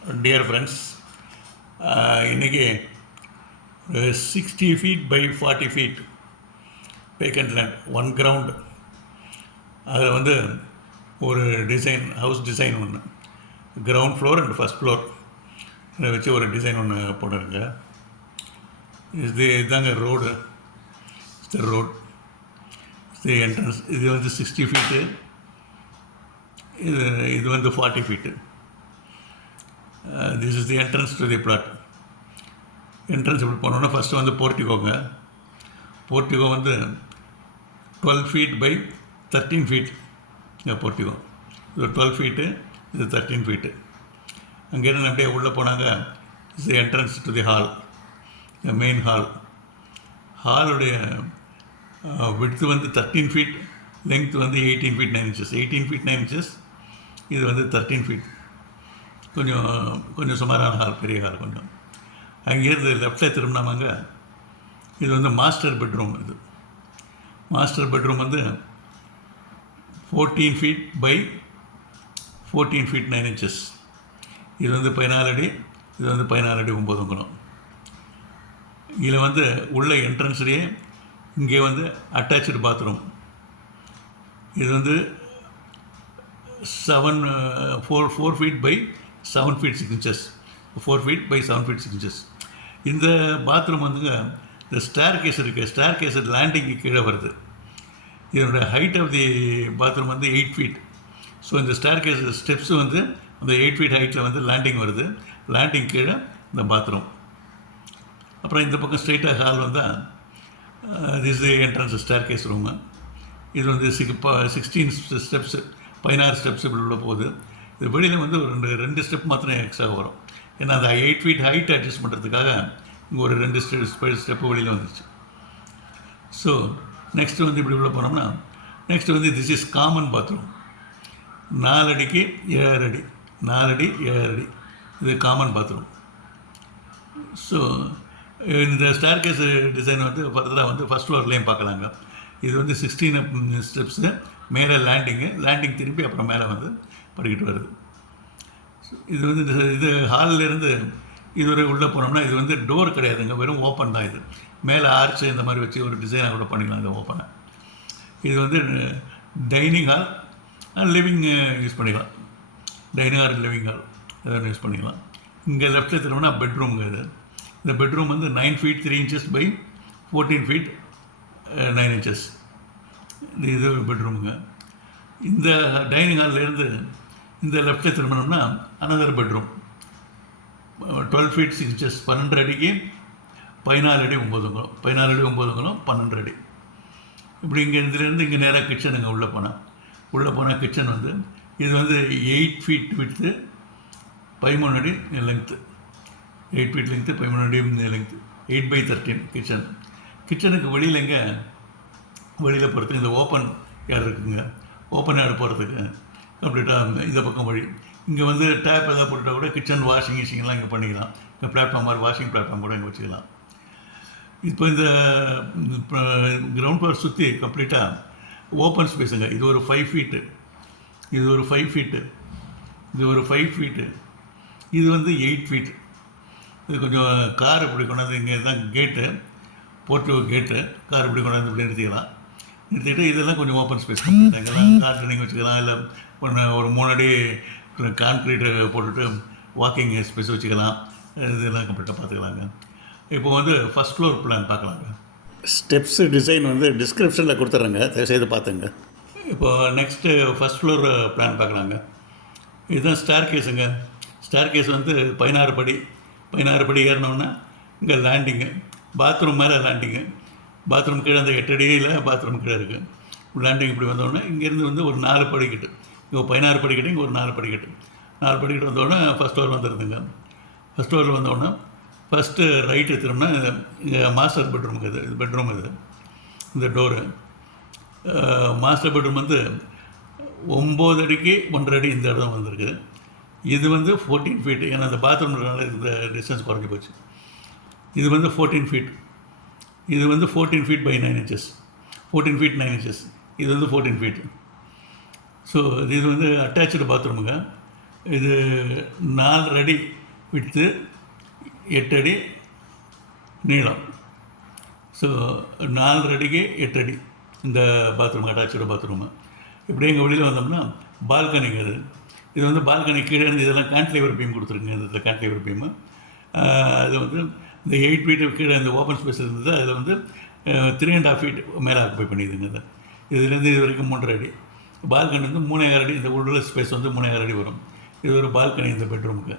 Dear friends, இன்றைக்கி 60 feet by 40 feet vacant land, one ground. அதில் வந்து ஒரு டிசைன், ஹவுஸ் டிசைன் ஒன்று, ground floor and first floor இதை வச்சு ஒரு டிசைன் ஒன்று போட்டிருங்க. இதுதாங்க ரோடு, ரோட், இது என்ட்ரன்ஸ். இது வந்து 60 ஃபீட்டு, இது வந்து 40 feet. This is the entrance to the flat. Entrance இப்படி போனோன்னா ஃபஸ்ட்டு வந்து போர்ட்டிகோங்க. போர்ட்டிகோ வந்து 12 feet by 13 feet. இங்கே போர்ட்டிகோ இது 12 feet, இது 13 feet. அங்கேருந்து அப்படியே உள்ளே போனாங்க. Is the entrance to the hall, main hall. ஹாலுடைய விட்த்து வந்து 13 feet, லெங்க்த் வந்து 18 feet 9 inches. 18 feet 9 inches, இது வந்து 13 feet. கொஞ்சம் சுமாரான ஹால், பெரிய ஹால் கொஞ்சம். அங்கேருந்து லெஃப்டில் திரும்பினாமாங்க, இது வந்து மாஸ்டர் பெட்ரூம். இது மாஸ்டர் பெட்ரூம் வந்து 14 feet by 14 feet 9 inches. இது வந்து 14 அடி, இது வந்து 14 அடி 9 அங்குலம். இதில் வந்து உள்ள என்ட்ரன்ஸ்லேயே இங்கே வந்து அட்டாச்சு பாத்ரூம். இது வந்து 4 feet by 7 feet 6 inches. 4 feet by 7 feet 6 inches. இந்த பாத்ரூம் வந்துங்க, இந்த ஸ்டேர் கேஸ் இருக்குது. ஸ்டேர் கேஸ் லேண்டிங்கு கீழே வருது. இதனுடைய ஹைட் ஆஃப் தி பாத்ரூம் வந்து 8 feet. ஸோ இந்த ஸ்டேர் கேஸ் ஸ்டெப்ஸு வந்து அந்த 8 feet ஹைட்டில் வந்து லேண்டிங் வருது. லேண்டிங் கீழே இந்த பாத்ரூம். அப்புறம் இந்த பக்கம் ஸ்ட்ரெயிட்டாக ஹால் வந்தால் this the entrance staircase room. இது வந்து 16 ஸ்டெப்ஸு, 16 ஸ்டெப்ஸ் இப்படி உள்ள போகுது. இது வெளியில் வந்து ஒரு ரெண்டு ஸ்டெப் மாத்திரம் எக்ஸ்ட்ரா வரும். ஏன்னா அந்த 8 feet ஹைட் அட்ஜஸ்ட் பண்ணுறதுக்காக இங்கே ஒரு 2 ஸ்டெப்பு வெளியில் வந்துருச்சு. ஸோ நெக்ஸ்ட்டு வந்து இப்படி உள்ள போனோம்னா, நெக்ஸ்ட்டு வந்து திஸ் இஸ் காமன் பாத்ரூம். 4 அடிக்கு 7 அடி, 4 அடி 7 அடி, இது காமன் பாத்ரூம். ஸோ இந்த ஸ்டேர் கேஸ் டிசைன் வந்து ஃபர்தராக வந்து ஃபஸ்ட் ஃப்ளோர்லேயும் பார்க்கலாங்க. இது வந்து 16 ஸ்டெப்ஸு, மேலே லேண்டிங் திருப்பி அப்புறம் மேலே வந்து படிக்கிட்டு வருது. இது வந்து இது ஹாலிலேருந்து இதுவரை உள்ளே போனோம்னா, இது வந்து டோர் கிடையாதுங்க, வெறும் ஓப்பன் தான். இது மேலே ஆர்ச்சு இந்த மாதிரி வச்சு ஒரு டிசைனாக கூட பண்ணிக்கலாம் இந்த ஓப்பனை. இது வந்து டைனிங் ஹால், லிவிங் யூஸ் பண்ணிக்கலாம். டைனிங் ஹால், லிவிங் ஹால் எதாவது யூஸ் பண்ணிக்கலாம். இங்கே லெஃப்ட்டில் திரும்பினா பெட்ரூம்ங்க. இது இந்த பெட்ரூம் வந்து 9 feet 3 inches by 14 feet 9 inches. இது பெட்ரூமுங்க. இந்த டைனிங் ஹால்லேருந்து இந்த லெஃப்ட்டில் திரும்பினோம்னா அனதர் பெட்ரூம், 12 feet 6 inches, 12 அடிக்கு 14 அடி 9 அங்குலம், 14 அடி 9 அங்குலம் 12 அடி. இப்படி இங்கே இதுலேருந்து இங்கே நேராக கிச்சனுங்க. உள்ளே போனால் கிச்சன் வந்து இது வந்து 8 feet விட்த்து 13 அடி லெங்க்த்து. 8 feet லெங்க்த்து 13 அடி லெங்க்த்து. 8 by 13 kitchen. கிச்சனுக்கு வெளியில் போகிறதுக்கு இந்த ஓப்பன் ஏர் இருக்குங்க. ஓப்பன் ஏர் போகிறதுக்கு கம்ப்ளீட்டாக இந்த பக்கம் வழி. இங்கே வந்து டேப் எதாவது போட்டுட்டால் கூட கிச்சன் வாஷிங்லாம் இங்கே பண்ணிக்கலாம். இங்கே பிளாட்ஃபார்ம் மாதிரி வாஷிங் பிளாட்ஃபார்ம் கூட இங்கே வச்சுக்கலாம். இப்போ இந்த கிரவுண்ட் ஃப்ளோர் சுற்றி கம்ப்ளீட்டாக ஓப்பன் ஸ்பேஸுங்க. இது ஒரு 5 feet, இது ஒரு 5 feet, இது ஒரு 5 feet, இது வந்து 8 feet. இது கொஞ்சம் கார் இப்படி கொண்டாந்து இங்கே தான் கேட்டு, போர்ட்டிகோ கேட்டு, கார் இப்படி கொண்டாந்து இப்படி நிறுத்திட்டு இதெல்லாம் கொஞ்சம் ஓப்பன் ஸ்பேஸ். இங்கெல்லாம் கார்டனிங் வச்சுக்கலாம். இல்லை ஒரு 3 அடி கான்க்ரீட்டு போட்டுட்டு வாக்கிங் ஸ்பேஸ் வச்சுக்கலாம். இதெல்லாம் கம்ப்ளீட்டாக பார்த்துக்கலாங்க. இப்போ வந்து ஃபஸ்ட் ஃப்ளோர் பிளான் பார்க்கலாங்க. ஸ்டெப்ஸு டிசைன் வந்து டிஸ்கிரிப்ஷனில் கொடுத்துட்றேங்க, தயவுசெய்து பார்த்துங்க. இப்போ நெக்ஸ்ட்டு ஃபஸ்ட் ஃப்ளோர் பிளான் பார்க்கலாங்க. இதுதான் ஸ்டேர் கேஸுங்க. ஸ்டேர் கேஸ் வந்து 16 படி ஏறினோன்னா இங்கே லேண்டிங்கு, பாத்ரூம் மேலே லேண்டிங்கு. பாத்ரூம் கீழே அந்த 8 அடியில் பாத்ரூம் கீழே இருக்குது. லேண்டிங் இப்படி வந்தோடனே இங்கேருந்து வந்து ஒரு 4 படிக்கட்டு, இங்கே 16 படிக்கட்டு, இங்கே ஒரு 4 படிக்கட்டு. 4 படிக்கட்டு வந்தோடனே ஃபஸ்ட் ஃப்ளோர் வந்துடுதுங்க. ஃபஸ்ட் ஃப்ளோரில் வந்தோடனே ஃபஸ்ட்டு ரைட்டு திரும்பினா இங்கே மாஸ்டர் பெட்ரூமுக்கு. இது பெட்ரூம். இந்த டோரு மாஸ்டர் பெட்ரூம் வந்து 9 அடிக்கு 1.5 அடி இந்த இடம் வந்திருக்கு. இது வந்து 14 feet. ஏன்னா அந்த பாத்ரூம்னால இந்த டிஸ்டன்ஸ் குறைஞ்சி போச்சு. இது வந்து 14 feet. இது வந்து 14 feet by 9 inches. 14 feet 9 inches. இது வந்து 14 feet. ஸோ இது வந்து அட்டாச்சு பாத்ரூமுங்க. இது 4 அடி விட்த்து, 8 அடி நீளம். ஸோ 4 அடிக்கு 8 அடி இந்த பாத்ரூம், அட்டாச்சோட பாத்ரூமு. இப்படி எங்கள் வெளியில் வந்தோம்னா பால்கனிங்க அது. இது வந்து பால்கனி கீழே இருந்து இதெல்லாம் கேன்டிலீவர் பீம் கொடுத்துருங்க. இந்த கேன்டிலீவர் பீமு அது வந்து இந்த 8 ஃபீட்டு கீழே இந்த ஓப்பன் ஸ்பேஸ் இருந்தது. அதில் வந்து 3.5 ஃபீட் மேலே ஆக்குப்பை பண்ணிடுதுங்க. அது இதுலேருந்து இது வரைக்கும் 3.5 அடி. பால்கனி வந்து 3.5 அடி. இந்த உள்ள ஸ்பேஸ் வந்து 3.5 அடி வரும். இது ஒரு பால்கனி இந்த பெட்ரூமுக்கு.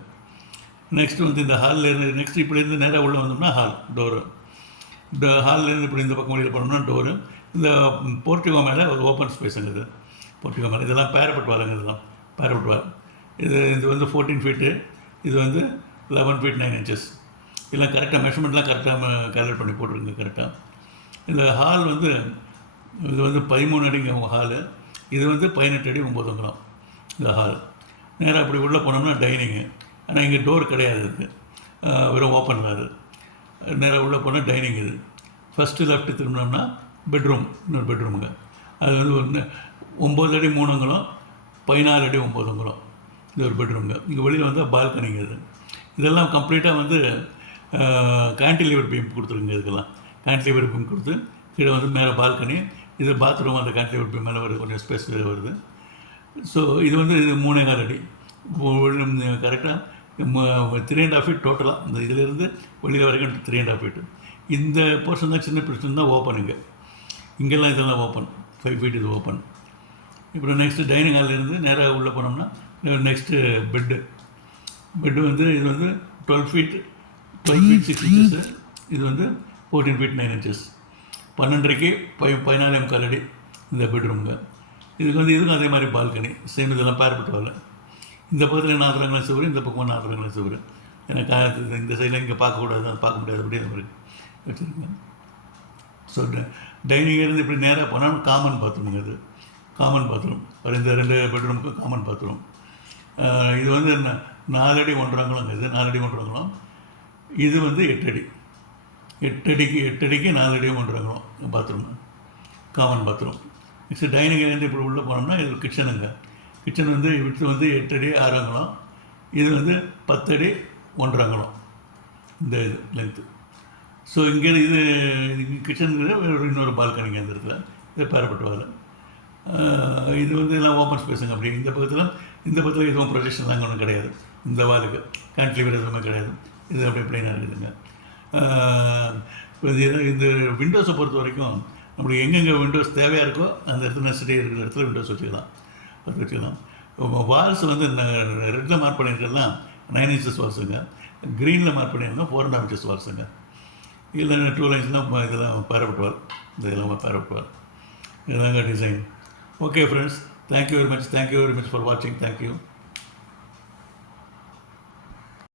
நெக்ஸ்ட்டு வந்து இந்த ஹாலில் இருந்து நெக்ஸ்ட் இப்படிலேருந்து நேராக உள்ளே வந்தோம்னா ஹால் டோரு. இந்த ஹால்லேருந்து இப்படி இந்த பக்கம் வெளியில் போனோம்னா டோரு. இந்த போர்ட்டிகோ மேலே ஒரு ஓப்பன் ஸ்பேஸுங்கிறது. போர்ட்டிகோ மேலே இதெல்லாம் பேரப்பட் வாலுங்க. இதெல்லாம் பேரப்பட் வால். இது வந்து 14 ஃபீட்டு. இது வந்து 11 ஃபீட் 9 இன்ச்சஸ். இதெல்லாம் கரெக்டாக மெஷர்மெண்ட்லாம் கரெக்டாக கேல்குலேட் பண்ணி போட்டிருக்குங்க கரெக்டாக. இந்த ஹால் வந்து இது வந்து 13 அடிங்க ஹாலு. இது வந்து 18 அடி 9 அங்குலம் இந்த ஹால். நேராக அப்படி உள்ளே போனோம்னா டைனிங்கு. ஆனால் இங்கே டோர் கிடையாது. இருக்குது வெறும் ஓப்பன் தான். அது நேராக உள்ளே போனால் டைனிங். இது ஃபஸ்ட்டு லெஃப்ட்டு திரும்பினோம்னா பெட்ரூம், இன்னொரு பெட்ரூமுங்க. அது வந்து 9 அடி 3 அங்குலம், 14 அடி 9 அங்குலம் இது ஒரு பெட்ரூமுங்க. இங்கே வெளியில் வந்தால் பால்கனிங்க. இது இதெல்லாம் கம்ப்ளீட்டாக வந்து கேன்டிலீவர் பீம் கொடுத்துருங்க. இதுக்கெல்லாம் கேன்டிலீவர் பீம் கொடுத்து கீழே வந்து மேலே பால்கனி. இது பாத்ரூம் அந்த கேன்டிலீவர் பீம் மேலே வருது, கொஞ்சம் ஸ்பேஸ் வருது. ஸோ இது வந்து இது 3.25 அடி கரெக்டாக 3.5 ஃபீட் டோட்டலாக. இந்த இதிலேருந்து வெளியில் வரைக்கும் 3.5 ஃபீட்டு. இந்த போர்ஷன் தான் சின்ன போர்ஷன் தான் ஓப்பனுங்க. இங்கெல்லாம் இதெல்லாம் ஓப்பன். 5 ஃபீட் இது ஓப்பன். இப்போ நெக்ஸ்ட்டு டைனிங் ஹால்லேருந்து நேராக உள்ளே போனோம்னா நெக்ஸ்ட்டு பெட்டு வந்து இது வந்து 12 ஃபீட் 6 இன்ச்சஸ். இது வந்து 14 ஃபீட் 9 இன்ச்சஸ். 12.5க்கு 14.25 அடி இந்த பெட்ரூமுங்க. இதுக்கு வந்து இதுக்கும் அதே மாதிரி பால்கனி சேம். இதெல்லாம் பேரப்பட்டு வரல. இந்த பக்கத்தில் 4 அங்குலம் சுவர், இந்த பக்கம் 4 அங்குலம் சுவர். ஏன்னா இந்த சைடில் இங்கே பார்க்கக்கூடாது, அது பார்க்க முடியாது, அப்படி அந்த மாதிரி வச்சுருக்கேன். ஸோ டைனிங்லேருந்து இப்படி நேராக போனால் காமன் பாத்ரூமுங்க. இது காமன் பாத்ரூம். இந்த 2 பெட்ரூமுக்கு காமன் பாத்ரூம். இது வந்து 4 அடி 1 அங்குலங்க. இது 4 அடி 1 அங்குலம். இது வந்து 8 அடி. 8 அடிக்கு 4 அடி 1 அங்குலம் பாத்ரூம், காமன் பாத்ரூம். நெக்ஸ்ட்டு டைனிங்லேருந்து இப்படி உள்ளே போனோம்னா இது கிச்சனுங்க. கிச்சன் வந்து விட்டு வந்து 8 அடி 6 அங்குலம். இது வந்து 10 அடி 1 அங்குலம் இந்த இது லென்த்து. ஸோ இங்கே இது கிச்சனுங்கிறது இன்னொரு பால்கனிங்க. அந்த இடத்துல இதை பேரப்பட்டு வால். இது வந்து எல்லாம் ஓப்பன் ஸ்பேஸுங்க. அப்படி இந்த பக்கத்தில் எதுவும் ப்ரொஜெக்ஷன்லாம் ஒன்றும் கிடையாது. இந்த வாலுக்கு கேன்டிலீவர் எதுவுமே கிடையாது. இது அப்படி பிளைனாக இருக்குதுங்க. இந்த விண்டோஸை பொறுத்த வரைக்கும் நம்மளுக்கு எங்கெங்கே விண்டோஸ் தேவையாக இருக்கோ அந்த இடத்துல நெசசிட்டி இருக்கிற இடத்துல விண்டோஸ் வச்சுக்கலாம். வால்ஸ் வந்து ரெட்டில் மார்க் பண்ணியிருக்கலாம் 9 இன்ச்சஸ் வால்ஸுங்க. க்ரீனில் மார்க் பண்ணியிருந்தோம் 4.5 இன்ச்சஸ் வால்ஸுங்க. இல்லை 2 லைன்ஸ்லாம் இதெல்லாம் பேரப்பட்டு வால். இதெல்லாம் பேரப்பட்டு வால். இதுதாங்க design. Okay friends, thank you very much for வாட்சிங். தேங்க்யூ.